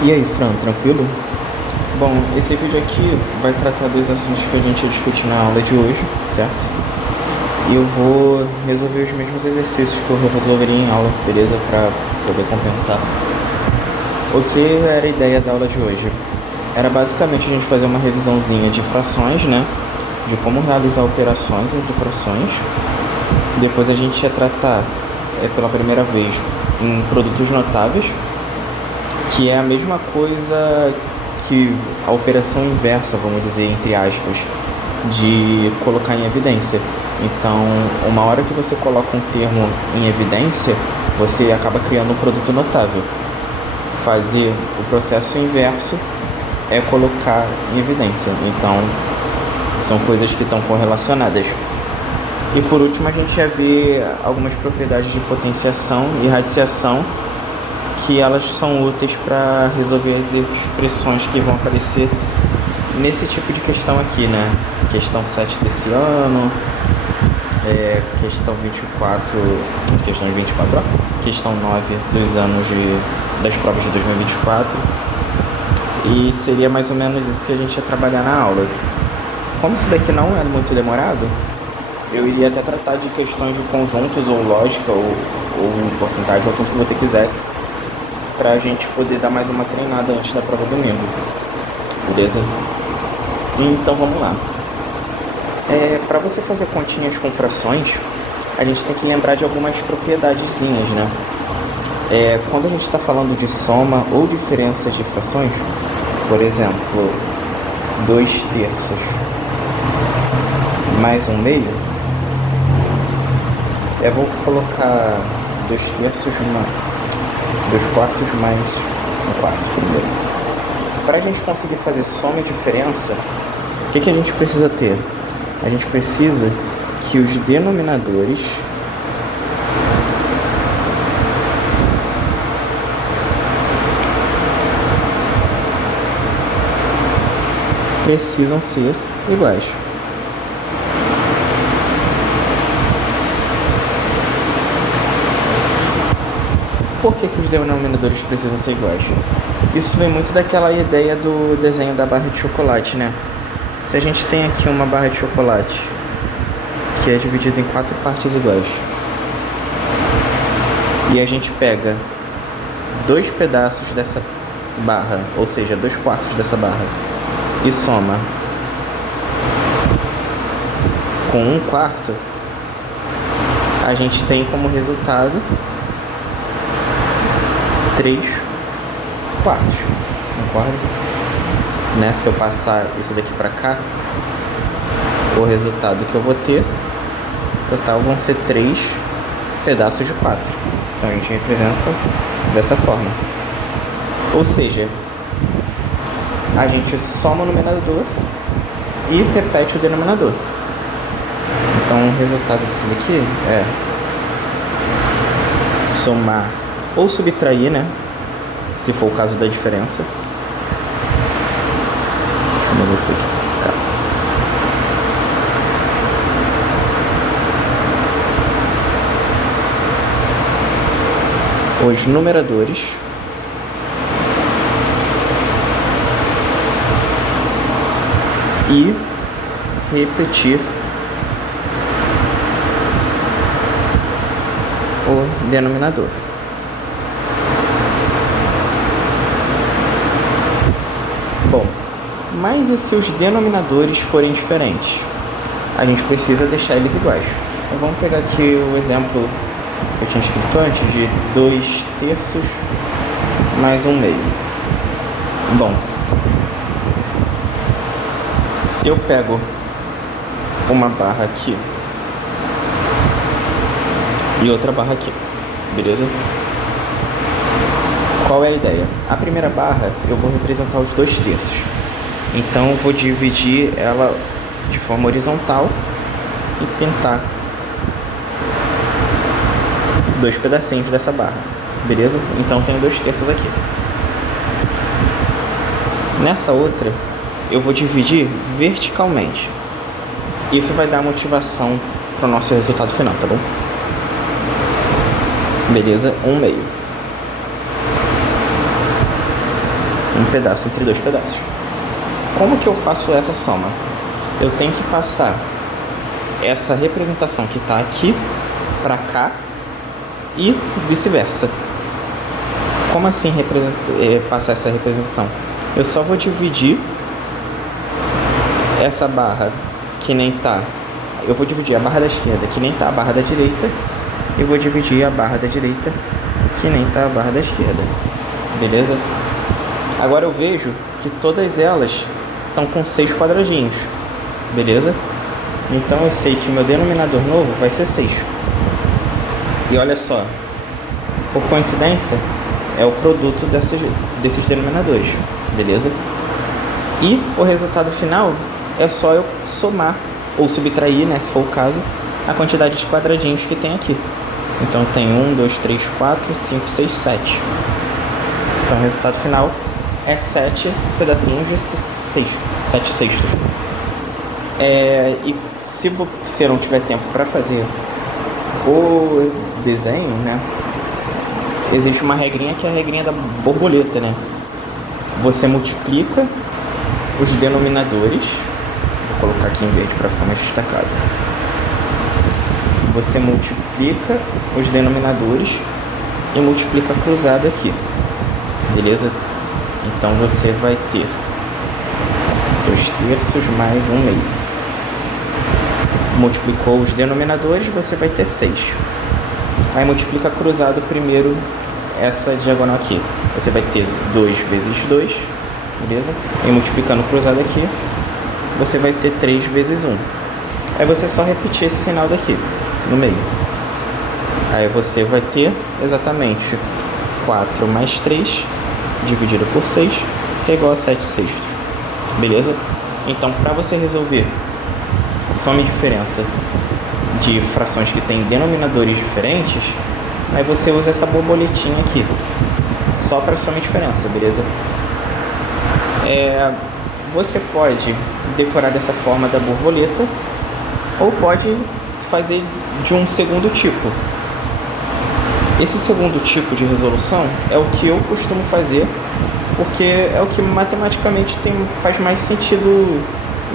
E aí, Fran, tranquilo? Bom, esse vídeo aqui vai tratar dos assuntos que a gente ia discutir na aula de hoje, certo? E eu vou resolver os mesmos exercícios que eu resolveria em aula, beleza? Para poder compensar. O que era a ideia da aula de hoje? Era basicamente a gente fazer uma revisãozinha de frações, né? De como realizar operações entre frações. Depois a gente ia tratar, pela primeira vez, em produtos notáveis, que é a mesma coisa que a operação inversa, vamos dizer, entre aspas, de colocar em evidência. Então, uma hora que você coloca um termo em evidência, você acaba criando um produto notável. Fazer o processo inverso é colocar em evidência. Então, são coisas que estão correlacionadas. E por último, a gente ia ver algumas propriedades de potenciação e radiciação, que elas são úteis para resolver as expressões que vão aparecer nesse tipo de questão aqui, né? Questão 7 desse ano, questão 24, questão 24, questão 9 dos anos das provas de 2024. E seria mais ou menos isso que a gente ia trabalhar na aula. Como isso daqui não é muito demorado, eu iria até tratar de questões de conjuntos ou lógica ou porcentagem, o assunto que você quisesse, pra gente poder dar mais uma treinada antes da prova domingo, beleza? Então vamos lá. Para você fazer continhas com frações, a gente tem que lembrar de algumas propiedadezinhas, né? Quando a gente está falando de soma ou diferença de frações, por exemplo, 2 terços mais 1 meio, eu vou colocar 2 terços 2 quartos mais 1 quarto primeiro. Para a gente conseguir fazer soma e diferença, o que a gente precisa ter? A gente precisa que os denominadores precisam ser iguais. Por que os denominadores precisam ser iguais? Isso vem muito daquela ideia do desenho da barra de chocolate, né? Se a gente tem aqui uma barra de chocolate que é dividida em 4 partes iguais, e a gente pega 2 pedaços dessa barra, ou seja, 2 quartos dessa barra, e soma com 1 quarto, a gente tem como resultado 3 quartos, concorda? Né? Se eu passar isso daqui para cá, o resultado que eu vou ter, total, vão ser 3 pedaços de 4. Então a gente representa dessa forma. Ou seja, a gente soma o numerador e repete o denominador. Então o resultado disso daqui é somar ou subtrair, né? Se for o caso da diferença. Deixa eu ver isso aqui. Cá. Os numeradores e repetir o denominador. Bom, mas e se os denominadores forem diferentes? A gente precisa deixar eles iguais. Então vamos pegar aqui o exemplo que eu tinha escrito antes, de 2 terços mais 1 meio. Bom, se eu pego uma barra aqui e outra barra aqui, beleza? Qual é a ideia? A primeira barra eu vou representar os 2 terços. Então eu vou dividir ela de forma horizontal e pintar 2 pedacinhos dessa barra, beleza? Então tenho 2 terços aqui. Nessa outra eu vou dividir verticalmente. Isso vai dar motivação para o nosso resultado final, tá bom? Beleza? 1 meio. um pedaço entre dois pedaços. Como que eu faço essa soma? Eu tenho que passar essa representação que está aqui para cá e vice-versa. Como assim passar essa representação? Eu só vou dividir essa barra que nem tá. Eu vou dividir a barra da esquerda que nem tá a barra da direita e vou dividir a barra da direita que nem tá a barra da esquerda. Beleza? Agora eu vejo que todas elas estão com 6 quadradinhos. Beleza? Então eu sei que meu denominador novo vai ser 6. E olha só, por coincidência, é o produto desses denominadores. Beleza? E o resultado final é só eu somar ou subtrair, né, se for o caso, a quantidade de quadradinhos que tem aqui. Então tem 1, 2, 3, 4, 5, 6, 7. Então o resultado final é 7 pedacinhos de 6, 7 sextos. E se você não tiver tempo para fazer o desenho, né, existe uma regrinha que é a regrinha da borboleta, né? Você multiplica os denominadores. Vou colocar aqui em verde para ficar mais destacado. Você multiplica os denominadores e multiplica cruzado aqui. Beleza? Então você vai ter 2/3 mais 1/2. Multiplicou os denominadores, você vai ter 6. Aí multiplica cruzado primeiro essa diagonal aqui. Você vai ter 2 vezes 2, beleza? E multiplicando cruzado aqui, você vai ter 3 vezes 1. Aí você só repetir esse sinal daqui, no meio. Aí você vai ter exatamente 4 mais 3, dividido por 6, que é igual a 7 sextos. Beleza? Então, para você resolver soma e diferença de frações que têm denominadores diferentes, aí você usa essa borboletinha aqui, só para soma e diferença, beleza? Você pode decorar dessa forma da borboleta, ou pode fazer de um segundo tipo. Esse segundo tipo de resolução é o que eu costumo fazer, porque é o que matematicamente faz mais sentido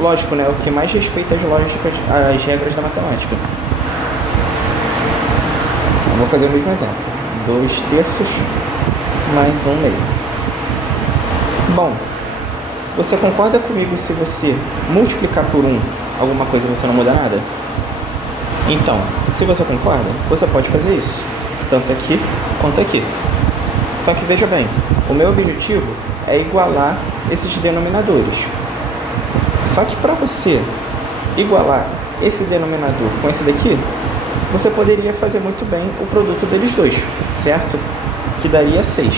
lógico, né? O que mais respeita as regras da matemática. Eu vou fazer o mesmo exemplo. 2/3 mais 1/2. Bom, você concorda comigo se você multiplicar por 1 alguma coisa você não muda nada? Então, se você concorda, você pode fazer isso, tanto aqui quanto aqui. Só que veja bem, o meu objetivo é igualar esses denominadores. Só que para você igualar esse denominador com esse daqui, você poderia fazer muito bem o produto deles dois, certo? Que daria 6.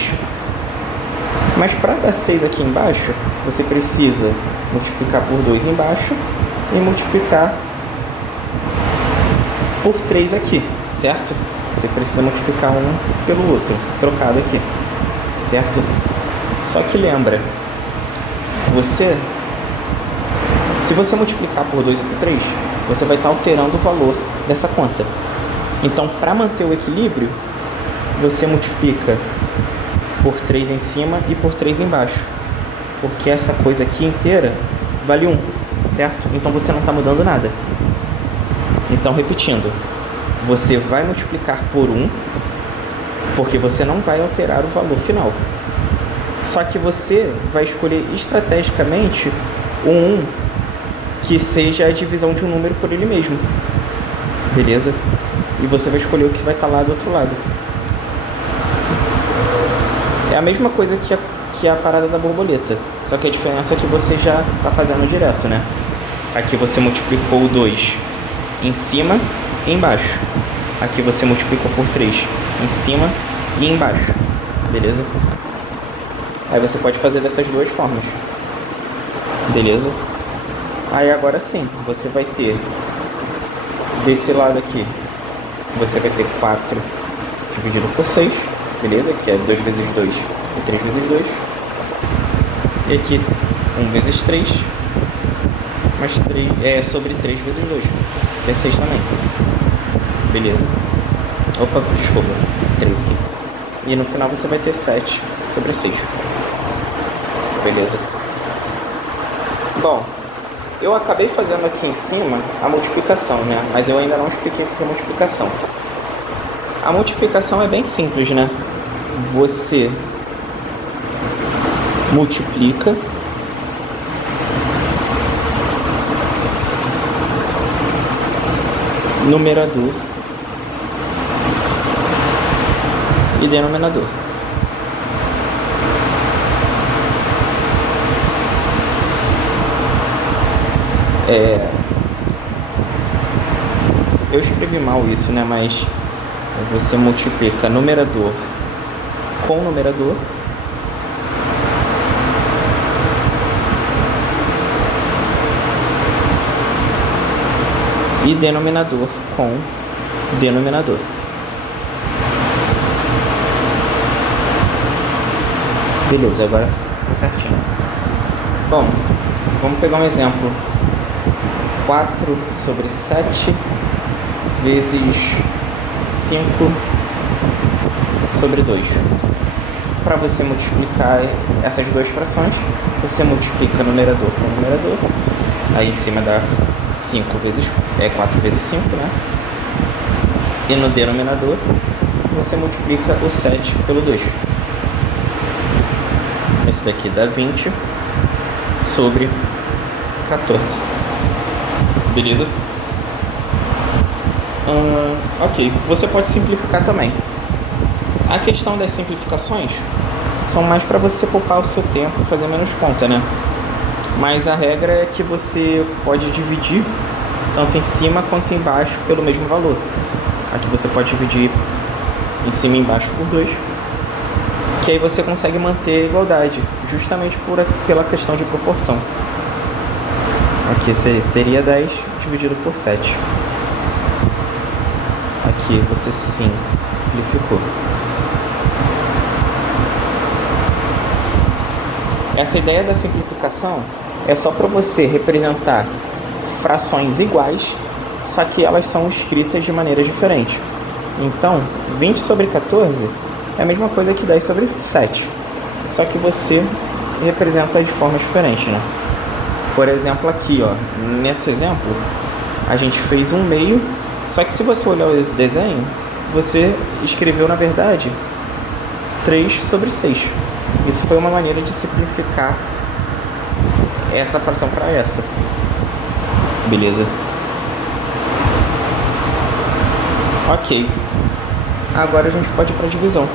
Mas para dar 6 aqui embaixo, você precisa multiplicar por 2 embaixo e multiplicar por 3 aqui, certo? Você precisa multiplicar um pelo outro, trocado aqui, certo? Só que lembra, se você multiplicar por 2 e por 3, você vai estar alterando o valor dessa conta. Então, para manter o equilíbrio, você multiplica por 3 em cima e por 3 embaixo. Porque essa coisa aqui inteira vale 1, certo? Então, você não está mudando nada. Então, repetindo, você vai multiplicar por 1, porque você não vai alterar o valor final. Só que você vai escolher estrategicamente o 1 que seja a divisão de um número por ele mesmo. Beleza? E você vai escolher o que vai estar lá do outro lado. É a mesma coisa que a parada da borboleta. Só que a diferença é que você já está fazendo direto, né? Aqui você multiplicou o 2 em cima e embaixo. Aqui você multiplicou por 3 em cima e embaixo. Beleza? Aí você pode fazer dessas duas formas. Beleza? Aí agora sim, você vai ter desse lado aqui, você vai ter 4 dividido por 6, beleza? Que é 2 vezes 2 e 3 vezes 2. E aqui 1 vezes 3, mais 3 sobre 3 vezes 2, que é 6 também. Beleza? Opa, desculpa, 3 aqui. E no final você vai ter 7 sobre 6. beleza? Bom, eu acabei fazendo aqui em cima a multiplicação, né? Mas eu ainda não expliquei o que é multiplicação. A multiplicação é bem simples, né? Você multiplica numerador e denominador. Eu escrevi mal isso, né? Mas você multiplica numerador com numerador e denominador com denominador. Beleza, agora tá certinho. Bom, vamos pegar um exemplo. 4 sobre 7 vezes 5 sobre 2. Para você multiplicar essas duas frações, você multiplica numerador com numerador. Aí em cima dá 5 vezes 4 vezes 5, né? E no denominador, você multiplica o 7 pelo 2. Esse daqui dá 20 sobre 14. Beleza? Ok, você pode simplificar também. A questão das simplificações são mais para você poupar o seu tempo e fazer menos conta, né? Mas a regra é que você pode dividir tanto em cima quanto embaixo pelo mesmo valor. Aqui você pode dividir em cima e embaixo por 2, que aí você consegue manter a igualdade, justamente pela questão de proporção. Aqui você teria 10 dividido por 7. Aqui você simplificou. Essa ideia da simplificação é só para você representar frações iguais, só que elas são escritas de maneiras diferentes. Então, 20 sobre 14 é a mesma coisa que 10 sobre 7, só que você representa de forma diferente, né? Por exemplo, aqui, ó, nesse exemplo, a gente fez um meio, só que se você olhar esse desenho, você escreveu, na verdade, 3 sobre 6. Isso foi uma maneira de simplificar essa fração para essa. Beleza? Ok. Agora a gente pode ir para a divisão.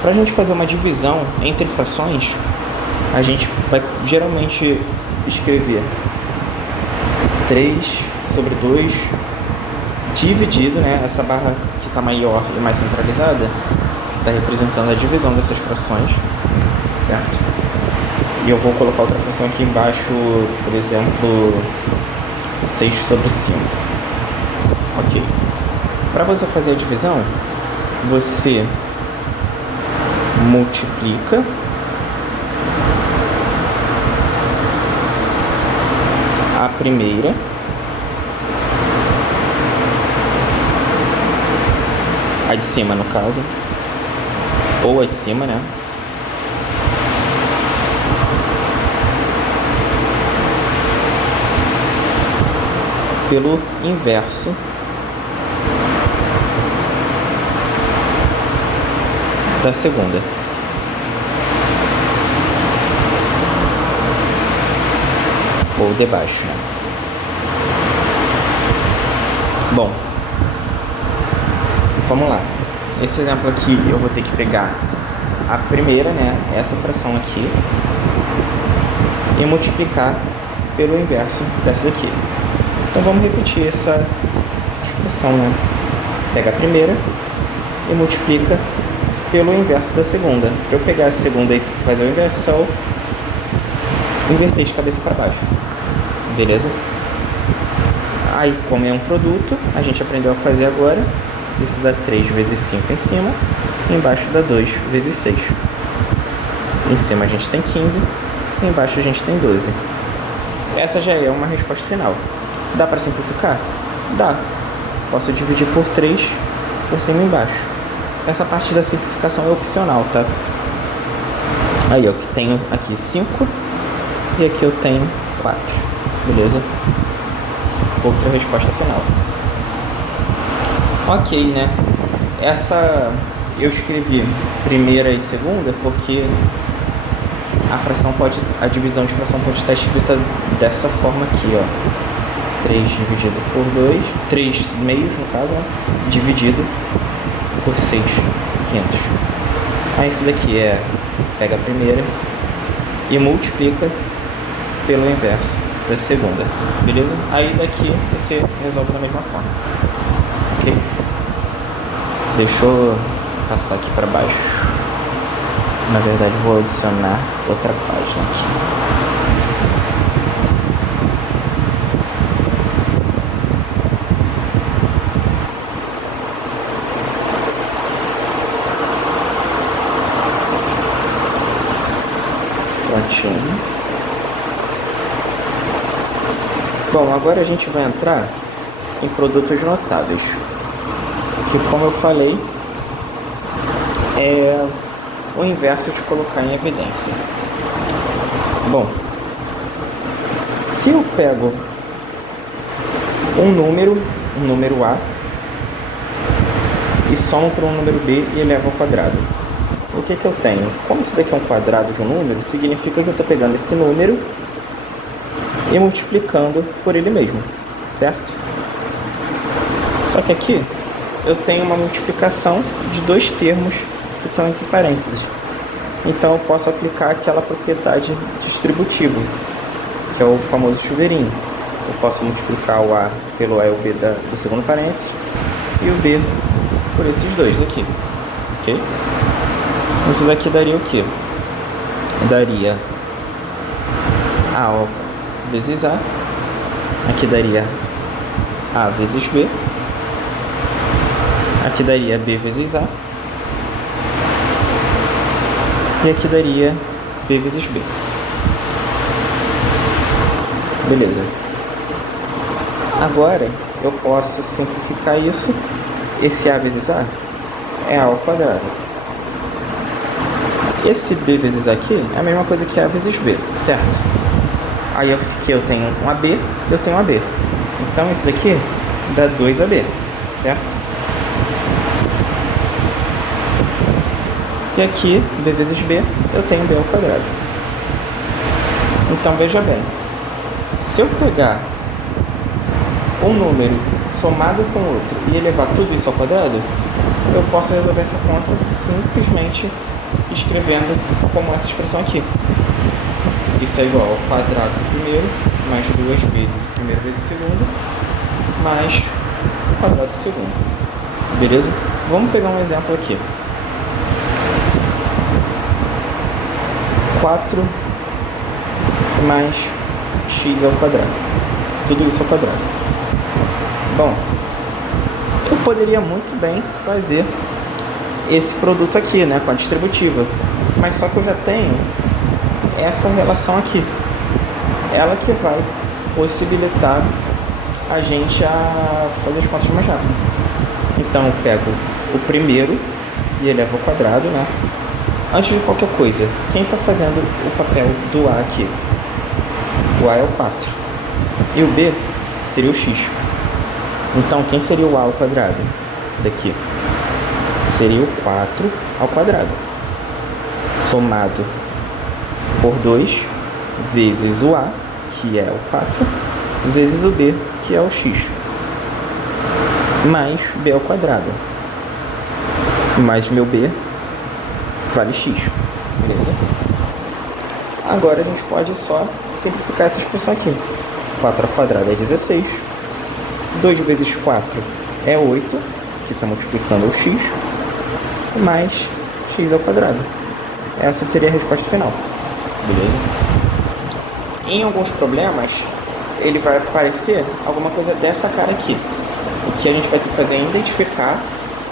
Para a gente fazer uma divisão entre frações, a gente vai geralmente escrever 3 sobre 2 dividido, né? Essa barra que está maior e mais centralizada está representando a divisão dessas frações, certo? E eu vou colocar outra fração aqui embaixo, por exemplo, 6 sobre 5. Ok. Para você fazer a divisão, você multiplica a primeira a de cima, no caso, ou a de cima, né? Pelo inverso da segunda. Ou de baixo, né? Bom, vamos lá. Esse exemplo aqui eu vou ter que pegar a primeira, né? Essa fração aqui, e multiplicar pelo inverso dessa daqui. Então vamos repetir essa expressão, né? Pega a primeira e multiplica pelo inverso da segunda. Para eu pegar a segunda e fazer o inverso, só inverter de cabeça para baixo. Beleza? Aí, como é um produto, a gente aprendeu a fazer agora. Isso dá 3 vezes 5 em cima, e embaixo dá 2 vezes 6. Em cima a gente tem 15, e embaixo a gente tem 12. Essa já é uma resposta final. Dá para simplificar? Dá. Posso dividir por 3, por cima e embaixo. Essa parte da simplificação é opcional, tá? Aí eu tenho aqui 5 e aqui eu tenho 4, beleza? Outra resposta final. Ok, né? Essa eu escrevi primeira e segunda porque a divisão de fração pode estar escrita dessa forma aqui, ó. 3 dividido por 2, 3 meios no caso, né? Dividido por 6 quintos. Aí esse daqui pega a primeira e multiplica pelo inverso da segunda, beleza? Aí daqui você resolve da mesma forma, ok? Deixa eu passar aqui para baixo. Na verdade vou adicionar outra página aqui. Bom, agora a gente vai entrar em produtos notáveis, que, como eu falei, é o inverso de colocar em evidência. Bom, se eu pego um número A, e somo para um número B e elevo ao quadrado, o que eu tenho? Como isso daqui é um quadrado de um número, significa que eu estou pegando esse número e multiplicando por ele mesmo, certo? Só que aqui eu tenho uma multiplicação de dois termos que estão entre parênteses. Então eu posso aplicar aquela propriedade distributiva, que é o famoso chuveirinho. Eu posso multiplicar o A pelo A e o B do segundo parênteses e o B por esses dois daqui, ok? Isso daqui daria o quê? Daria A vezes A, aqui daria A vezes B, aqui daria B vezes A, e aqui daria B vezes B. Beleza. Agora eu posso simplificar isso. Esse A vezes A é A ao quadrado. Esse B vezes A aqui é a mesma coisa que A vezes B, certo? Aí aqui eu tenho um AB, eu tenho um AB. Então isso daqui dá 2AB, certo? E aqui, B vezes B, eu tenho B ao quadrado. Então veja bem, se eu pegar um número somado com outro e elevar tudo isso ao quadrado, eu posso resolver essa conta simplesmente escrevendo como essa expressão aqui. Isso é igual ao quadrado do primeiro, mais 2 vezes o primeiro vezes o segundo, mais o quadrado do segundo. Beleza? Vamos pegar um exemplo aqui. 4 mais x ao quadrado. Tudo isso ao quadrado. Bom, eu poderia muito bem fazer esse produto aqui, né, com a distributiva. Mas só que eu já tenho essa relação aqui. Ela que vai possibilitar a gente a fazer as contas mais rápido. Então eu pego o primeiro e elevo ao quadrado, né? Antes de qualquer coisa, quem está fazendo o papel do A aqui? O A é o 4. E o B seria o x. Então, quem seria o A ao quadrado daqui? Seria o 4 ao quadrado. Somado por 2 vezes o A, que é o 4, vezes o B, que é o x. Mais B ao quadrado. Mais meu B vale x, beleza? Agora a gente pode só simplificar essa expressão aqui. 4 ao quadrado é 16, 2 vezes 4 é 8, que está multiplicando o x, mais x ao quadrado. Essa seria a resposta final, beleza? Em alguns problemas, ele vai aparecer alguma coisa dessa cara aqui. O que a gente vai ter que fazer é identificar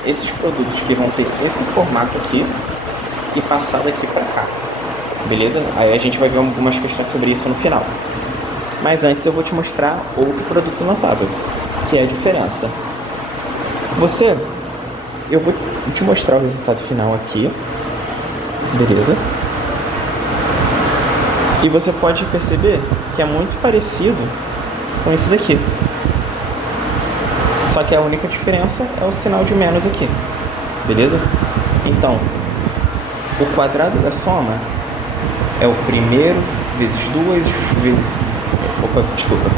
esses produtos que vão ter esse formato aqui e passar daqui para cá, beleza? Aí a gente vai ver algumas questões sobre isso no final. Mas antes eu vou te mostrar outro produto notável, que é a diferença. Eu vou te mostrar o resultado final aqui, beleza? E você pode perceber que é muito parecido com esse daqui. Só que a única diferença é o sinal de menos aqui. Beleza? Então, o quadrado da soma é o primeiro vezes 2 vezes... Opa, desculpa.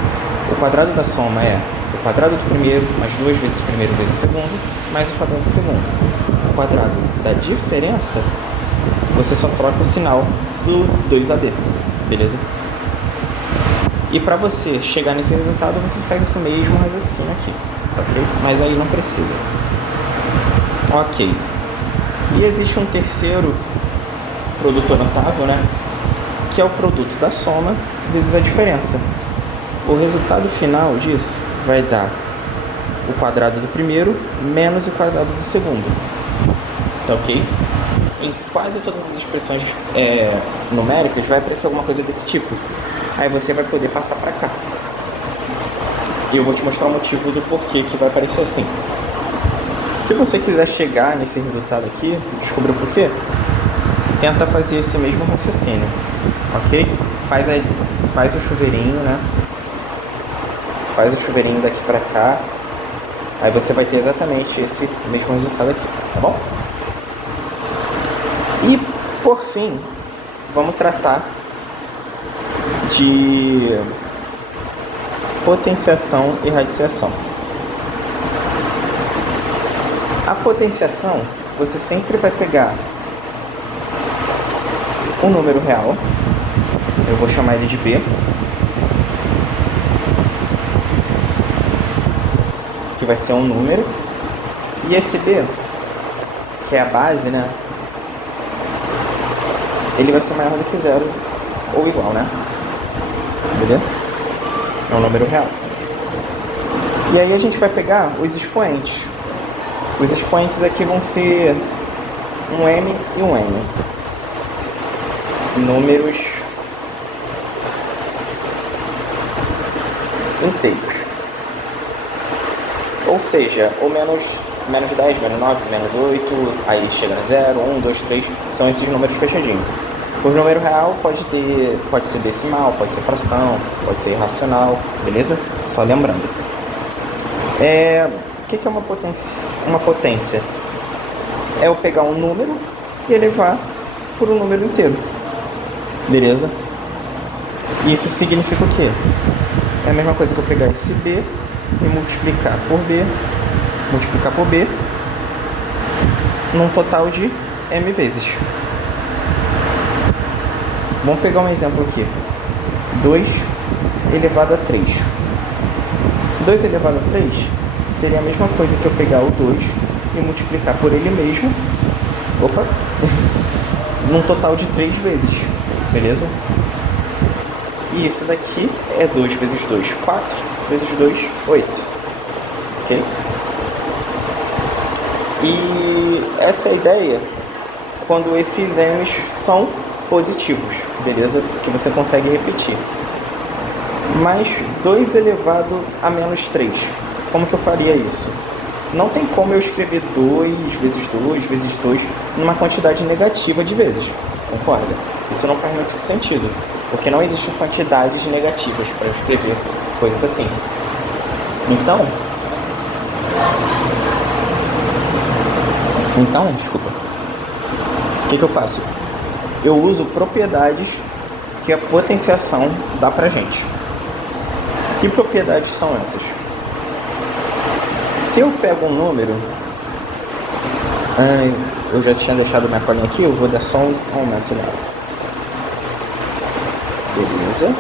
O quadrado da soma é o quadrado do primeiro mais 2 vezes o primeiro vezes o segundo, mais o quadrado do segundo. O quadrado da diferença, você só troca o sinal do 2AB. Beleza? E para você chegar nesse resultado, você faz esse mesmo raciocínio aqui. Tá ok? Mas aí não precisa. Ok. E existe um terceiro produto notável, né? Que é o produto da soma vezes a diferença. O resultado final disso vai dar o quadrado do primeiro menos o quadrado do segundo. Tá ok? Em quase todas as expressões numéricas vai aparecer alguma coisa desse tipo. Aí você vai poder passar para cá. E eu vou te mostrar o motivo do porquê que vai aparecer assim. Se você quiser chegar nesse resultado aqui, descobrir o porquê, tenta fazer esse mesmo raciocínio, ok? Faz o chuveirinho, né? Faz o chuveirinho daqui para cá. Aí você vai ter exatamente esse mesmo resultado aqui, tá bom? E, por fim, vamos tratar de potenciação e radiciação. A potenciação, você sempre vai pegar um número real, eu vou chamar ele de B, que vai ser um número, e esse B, que é a base, né, ele vai ser maior do que zero ou igual, né? Entendeu? É um número real. E aí a gente vai pegar os expoentes. Os expoentes aqui vão ser um M e um N. Números inteiros. Ou seja, o menos 10, menos 9, menos 8, aí chega a 0, 1, 2, 3, são esses números fechadinhos. O número real pode ser decimal, pode ser fração, pode ser irracional, beleza? Só lembrando. O que é uma potência? Uma potência é eu pegar um número e elevar por um número inteiro, beleza? E isso significa o quê? É a mesma coisa que eu pegar esse B e multiplicar por B, num total de M vezes. Vamos pegar um exemplo aqui. 2 elevado a 3. 2 elevado a 3 seria a mesma coisa que eu pegar o 2 e multiplicar por ele mesmo, num total de 3 vezes, beleza? E isso daqui é 2 vezes 2, 4, vezes 2, 8, ok? E essa é a ideia quando esses M's são positivos, beleza? Que você consegue repetir. Mas 2 elevado a menos 3, como que eu faria isso? Não tem como eu escrever 2 vezes 2 vezes 2 numa quantidade negativa de vezes, concorda? Isso não faz muito sentido, porque não existem quantidades negativas para escrever coisas assim. Então, desculpa, o que eu faço? Eu uso propriedades que a potenciação dá pra gente. Que propriedades são essas? Se eu pego um número... eu já tinha deixado minha colinha aqui, eu vou dar só um aumento nela. Beleza.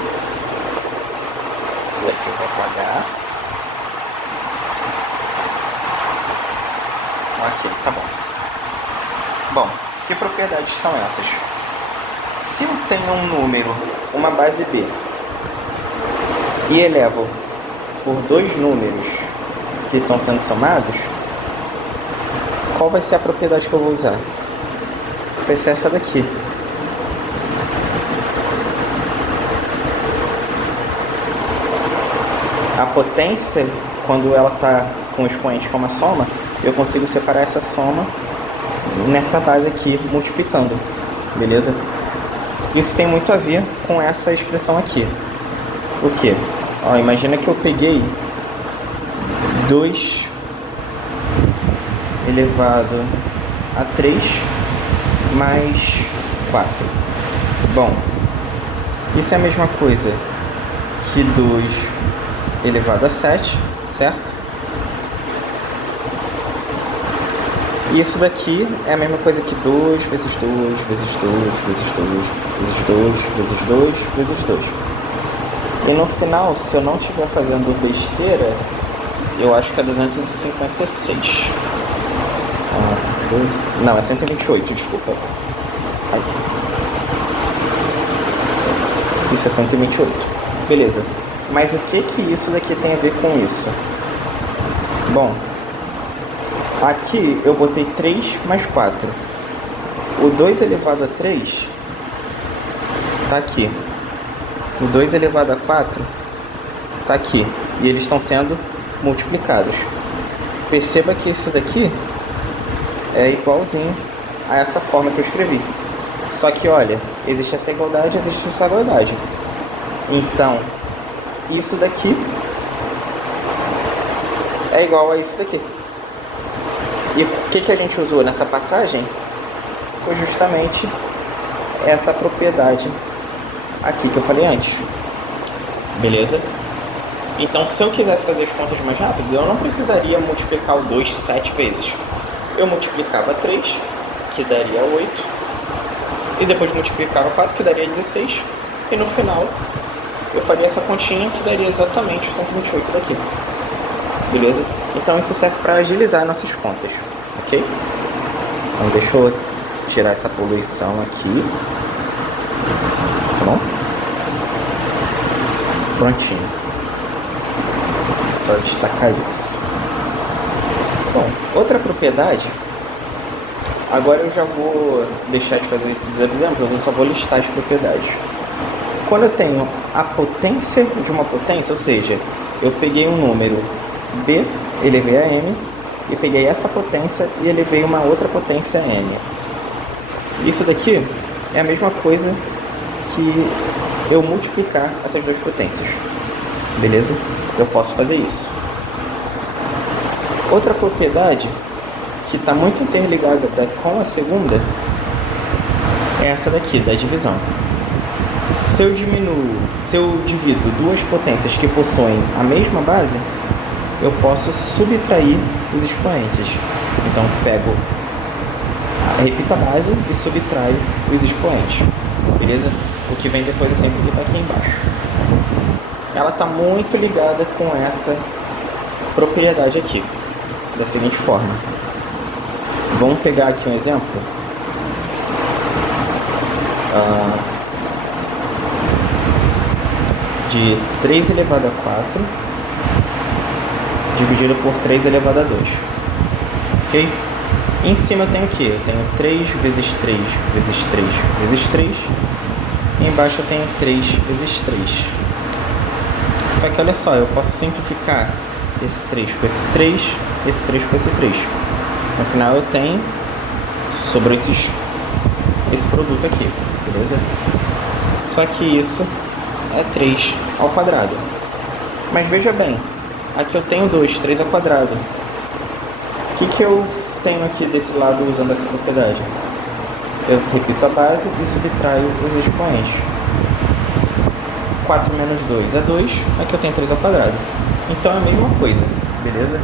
Esse daqui eu vou apagar. Ok, tá bom. Bom, que propriedades são essas? Se eu tenho um número, uma base B, e elevo por 2 números que estão sendo somados, qual vai ser a propriedade que eu vou usar? Vai ser essa daqui. A potência, quando ela está com o expoente como a soma, eu consigo separar essa soma nessa base aqui, multiplicando, beleza? Isso tem muito a ver com essa expressão aqui. O quê? Ó, imagina que eu peguei 2 elevado a 3 mais 4. Bom, isso é a mesma coisa que 2 elevado a 7, certo? E isso daqui é a mesma coisa que 2 vezes 2, vezes 2, vezes 2, vezes 2, vezes 2, vezes 2. E no final, se eu não estiver fazendo besteira, eu acho que é 256. Não, é 128, desculpa. Ai. Isso é 128. Beleza. Mas o que isso daqui tem a ver com isso? Bom, aqui eu botei 3 mais 4. O 2 elevado a 3 tá aqui. O 2 elevado a 4 tá aqui. E eles estão sendo multiplicados. Perceba que isso daqui é igualzinho a essa forma que eu escrevi. Só que olha, existe essa igualdade, existe essa igualdade. Então, isso daqui é igual a isso daqui. E o que a gente usou nessa passagem foi justamente essa propriedade aqui que eu falei antes. Beleza? Então, se eu quisesse fazer as contas mais rápidas, eu não precisaria multiplicar o 2 7 vezes. Eu multiplicava 3, que daria 8, e depois multiplicava 4, que daria 16, e no final eu faria essa continha que daria exatamente o 128 daqui. Beleza? Então isso serve para agilizar nossas contas, ok? Então deixa eu tirar essa poluição aqui. Tá bom? Prontinho. Só destacar isso. Bom, outra propriedade. Agora eu já vou deixar de fazer esses exemplos, eu só vou listar as propriedades. Quando eu tenho a potência de uma potência, ou seja, eu peguei um número b, elevei a m, e peguei essa potência e elevei uma outra potência m. Isso daqui é a mesma coisa que eu multiplicar essas duas potências. Beleza? Eu posso fazer isso. Outra propriedade que está muito interligada com a segunda é essa daqui, da divisão. Se eu divido duas potências que possuem a mesma base, eu posso subtrair os expoentes. Então repito a base e subtraio os expoentes. Beleza? O que vem depois é sempre o que está aqui embaixo. Ela está muito ligada com essa propriedade aqui, da seguinte forma. Vamos pegar aqui um exemplo. De 3 elevado a 4 dividido por 3 elevado a 2. Ok? Em cima eu tenho o que? Eu tenho 3 vezes 3 vezes 3 vezes 3. E embaixo eu tenho 3 vezes 3. Só que olha só, eu posso simplificar esse 3 com esse 3, esse 3 com esse 3. No final eu tenho, sobrou esse produto aqui, beleza? Só que isso é 3 ao quadrado. Mas veja bem, aqui eu tenho 2, 3 ao quadrado. O que eu tenho aqui desse lado usando essa propriedade? Eu repito a base e subtraio os expoentes. 4 menos 2 é 2, aqui eu tenho 3 ao quadrado. Então é a mesma coisa, beleza?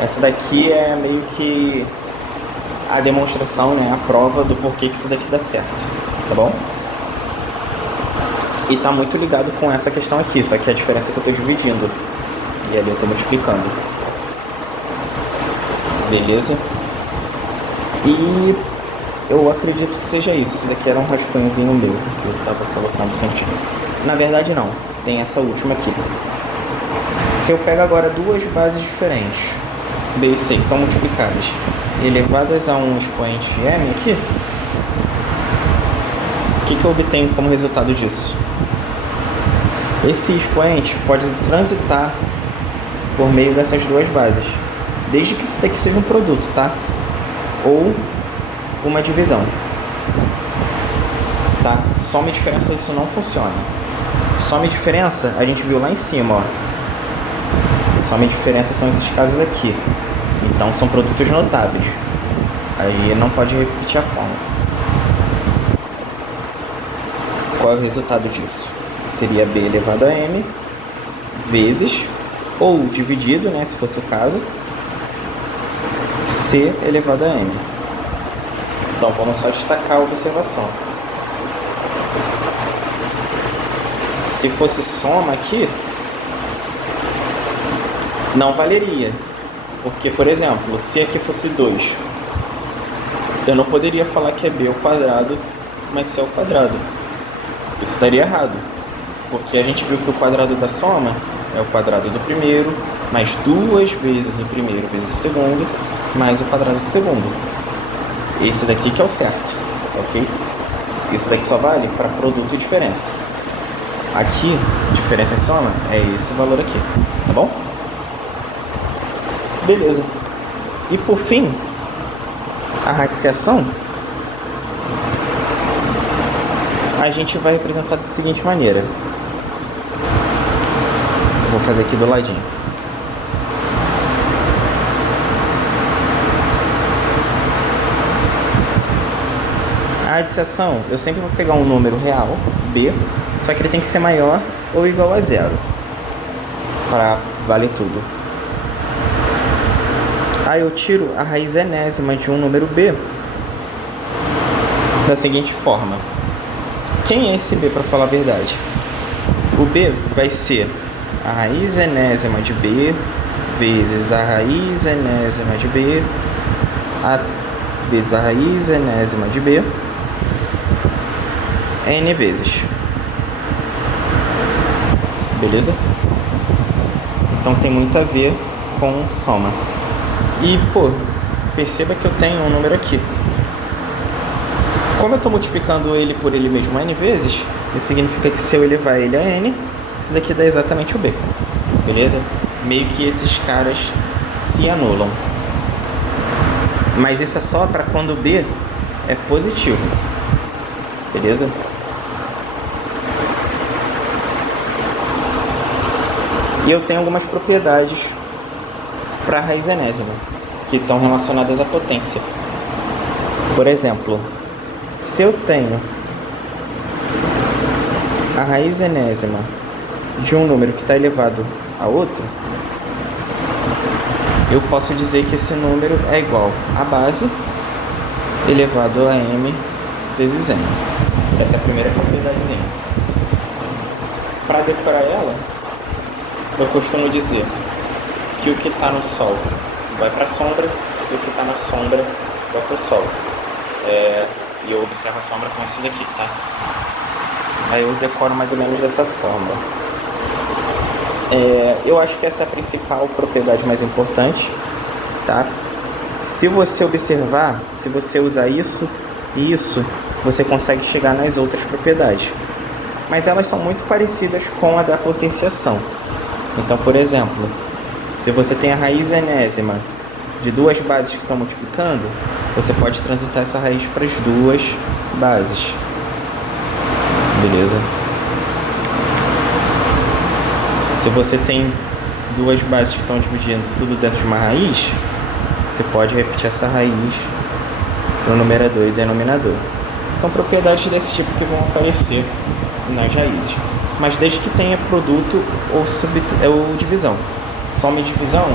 Essa daqui é meio que a demonstração, né, a prova do porquê que isso daqui dá certo, tá bom? E tá muito ligado com essa questão aqui, só que a diferença é que eu estou dividindo e ali eu estou multiplicando. Beleza? E eu acredito que seja isso. Esse daqui era um rascunhozinho meu que eu estava colocando sentido. Na verdade não, tem essa última aqui. Se eu pego agora duas bases diferentes, B e C, que estão multiplicadas, elevadas a um expoente de m aqui, o que eu obtenho como resultado disso? Esse expoente pode transitar por meio dessas duas bases, desde que isso daqui seja um produto, tá? Ou uma divisão. tá? Soma e diferença, isso não funciona. Soma e diferença, a gente viu lá em cima, ó. Soma e diferença são esses casos aqui. Então, são produtos notáveis. Aí não pode repetir a fórmula. Qual é o resultado disso? Seria b elevado a m vezes, ou dividido, né, se fosse o caso, c elevado a m. Então, vamos só destacar a observação. Se fosse soma aqui, não valeria. Porque, por exemplo, se aqui fosse 2, eu não poderia falar que é b ao quadrado, mas c ao quadrado. Isso estaria errado. Porque a gente viu que o quadrado da soma é o quadrado do primeiro, mais 2 vezes o primeiro vezes o segundo, mais o quadrado do segundo. Esse daqui que é o certo, ok? Isso daqui só vale para produto e diferença. Aqui, diferença e soma, é esse valor aqui, tá bom? Beleza. E por fim, a radiciação, a gente vai representar da seguinte maneira. Vou fazer aqui do ladinho. A radiciação, eu sempre vou pegar um número real, b, só que ele tem que ser maior ou igual a zero, para valer tudo. Aí eu tiro a raiz enésima de um número b da seguinte forma. Quem é esse b, para falar a verdade? O b vai ser a raiz enésima de b vezes a raiz enésima de b vezes a raiz enésima de b n vezes. Beleza? Então tem muito a ver com soma. E, pô, perceba que eu tenho um número aqui. Como eu estou multiplicando ele por ele mesmo n vezes, isso significa que se eu elevar ele a n, isso daqui dá exatamente o b. Beleza? Meio que esses caras se anulam. Mas isso é só para quando o b é positivo. Beleza? E eu tenho algumas propriedades para a raiz enésima, que estão relacionadas à potência. Por exemplo, se eu tenho a raiz enésima de um número que está elevado a outro, eu posso dizer que esse número é igual a base elevado a m vezes n. Essa é a primeira propriedadezinha. Para decorar ela, eu costumo dizer que o que está no sol vai para a sombra e o que está na sombra vai para o sol. E eu observo a sombra com esse daqui, tá? Aí eu decoro mais ou menos dessa forma. Eu acho que essa é a principal propriedade mais importante, tá? Se você observar, se você usar isso e isso, você consegue chegar nas outras propriedades. Mas elas são muito parecidas com a da potenciação. Então, por exemplo, se você tem a raiz enésima de duas bases que estão multiplicando, você pode transitar essa raiz para as duas bases. Beleza? Se você tem duas bases que estão dividindo tudo dentro de uma raiz, você pode repetir essa raiz no numerador e denominador. São propriedades desse tipo que vão aparecer nas raízes, mas desde que tenha produto ou divisão. Soma e divisão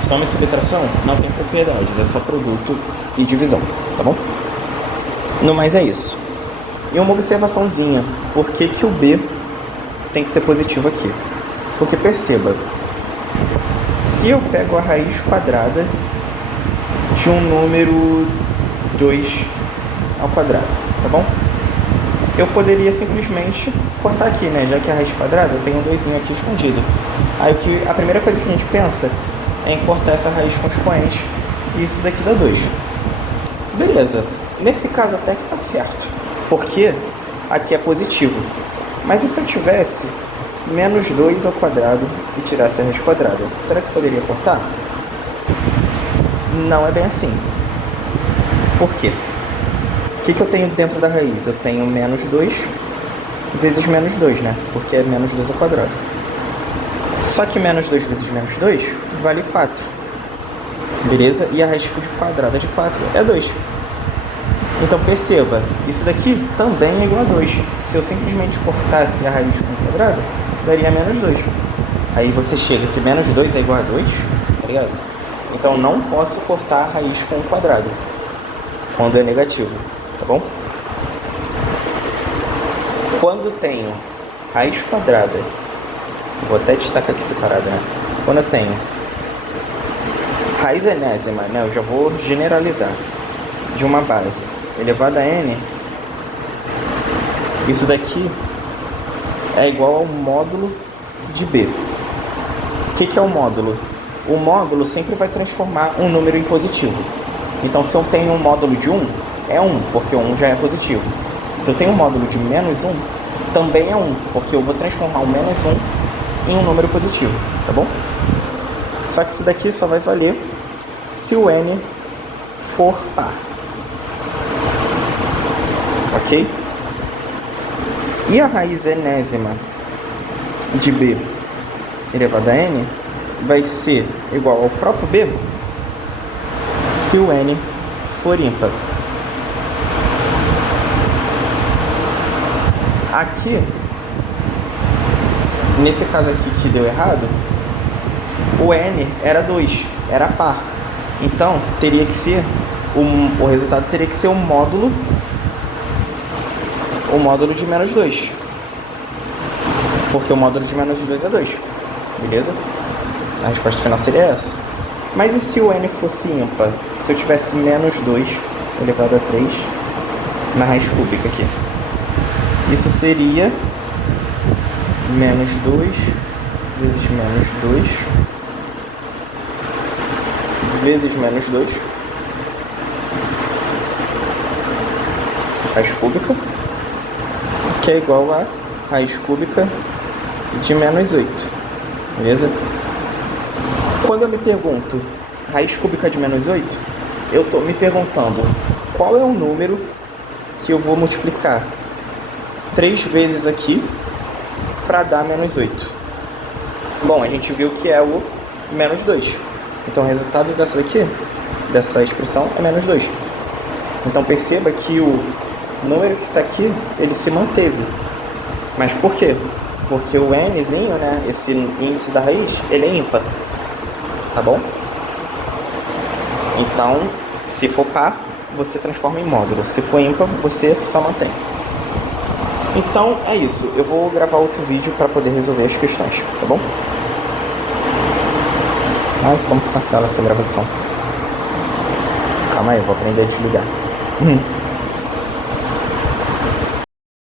soma e subtração não tem propriedades, é só produto e divisão, tá bom? No mais é isso. E uma observaçãozinha, por que que o b tem que ser positivo aqui? Porque perceba, se eu pego a raiz quadrada de um número 2 ao quadrado, tá bom? Eu poderia simplesmente cortar aqui, né? Já que a raiz quadrada, eu tenho um 2 aqui escondido. Aí a primeira coisa que a gente pensa é em cortar essa raiz com expoente, e isso daqui dá 2. Beleza. Nesse caso até que tá certo, porque aqui é positivo. Mas e se eu tivesse menos 2 ao quadrado e tirasse a raiz quadrada? Será que eu poderia cortar? Não é bem assim. Por quê? O que eu tenho dentro da raiz? Eu tenho menos 2 vezes menos 2, né? Porque é menos 2 ao quadrado. Só que menos 2 vezes menos 2 vale 4. Beleza? E a raiz quadrada de 4 é 2. Então perceba, isso daqui também é igual a 2. Se eu simplesmente cortasse a raiz com o quadrado, daria menos 2. Aí você chega que menos 2 é igual a 2, tá ligado? Então não posso cortar a raiz com o quadrado quando é negativo, tá bom? Quando tenho raiz quadrada, vou até destacar aqui separado, né? Quando eu tenho raiz enésima, né? Eu já vou generalizar, de uma base elevada a n, isso daqui é igual ao módulo de b. O que é o módulo? O módulo sempre vai transformar um número em positivo. Então, se eu tenho um módulo de 1, é 1, porque o 1 já é positivo. Se eu tenho um módulo de menos 1, também é 1, porque eu vou transformar o menos 1 em um número positivo, tá bom? Só que isso daqui só vai valer se o n for par. Ok? E a raiz enésima de b elevado a n vai ser igual ao próprio b se o n for ímpar. Aqui, nesse caso aqui que deu errado, o n era 2, era par. Então, teria que ser, o resultado teria que ser o módulo de menos 2. Porque o módulo de menos 2 é 2. Beleza? A resposta final seria essa. Mas e se o n fosse ímpar? Se eu tivesse menos 2 elevado a 3 na raiz cúbica aqui. Isso seria menos 2 vezes menos 2 vezes menos 2 raiz cúbica, que é igual a raiz cúbica de menos 8. Beleza? Quando eu me pergunto raiz cúbica de menos 8, eu estou me perguntando qual é o número que eu vou multiplicar 3 vezes aqui para dar menos 8. Bom, a gente viu que é o menos 2. Então o resultado dessa expressão é menos 2. Então perceba que o número que está aqui, ele se manteve. Mas por quê? Porque o nzinho, né, esse índice da raiz, ele é ímpar. Tá bom? Então, se for par, você transforma em módulo. Se for ímpar, você só mantém. Então, é isso. Eu vou gravar outro vídeo para poder resolver as questões, tá bom? Ai, como que cancela essa gravação? Calma aí, eu vou aprender a desligar.